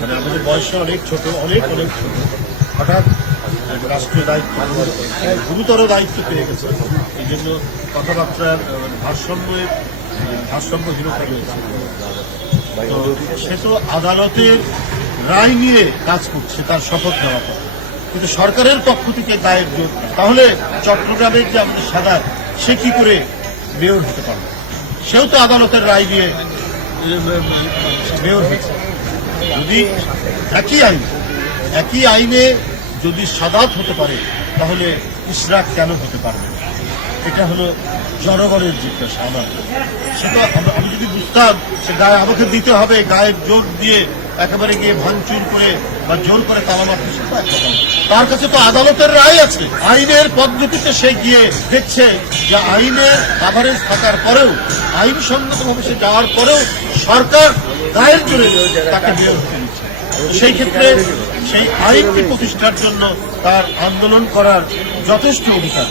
মানে আমাদের বয়সে অনেক ছোট, অনেক অনেক ছোট, হঠাৎ রাষ্ট্রীয় দায়িত্ব, গুরুতর দায়িত্ব পেয়ে গেছে। এই জন্য কথাবার্তার ভারসাম্যহীনতা রয়েছে। সে তো আদালতের রায় নিয়ে কাজ করছে, তার শপথ নেওয়া পর, কিন্তু সরকারের পক্ষ থেকে দায়ের জোর। তাহলে চট্টগ্রামের যে আমাদের সাদার, সে কি করে মেয়র হতে পারবে? সেও তো আদালতের রায় দিয়ে মেয়র হয়েছে। যদি একই আইনে যদি সাদাত হতে পারে, তাহলে ইশরাক কেন হতে পারবে? এটা হলো জনগণের জিজ্ঞাসা। আমার সেটা আমি যদি বুঝতাম সে গায়ে আমাকে দিতে হবে, গায়ে জোর দিয়ে একেবারে গিয়ে ভাঙচুর করে বা জোর করে তালা মারতে, সেটা একটা কথা। তার কাছে তো আদালতের রায় আছে, আইনের পদ্ধতিতে সে গিয়ে দেখছে যে আইনের কাভারেজ থাকার পরেও, আইনসঙ্গতভাবে সে যাওয়ার পরেও সরকার গায়ের জোরে তাকে মেয়র হতে দিচ্ছে। সেই ক্ষেত্রে সেই আইনটি প্রতিষ্ঠার জন্য তার আন্দোলন করার যথেষ্ট অধিকার।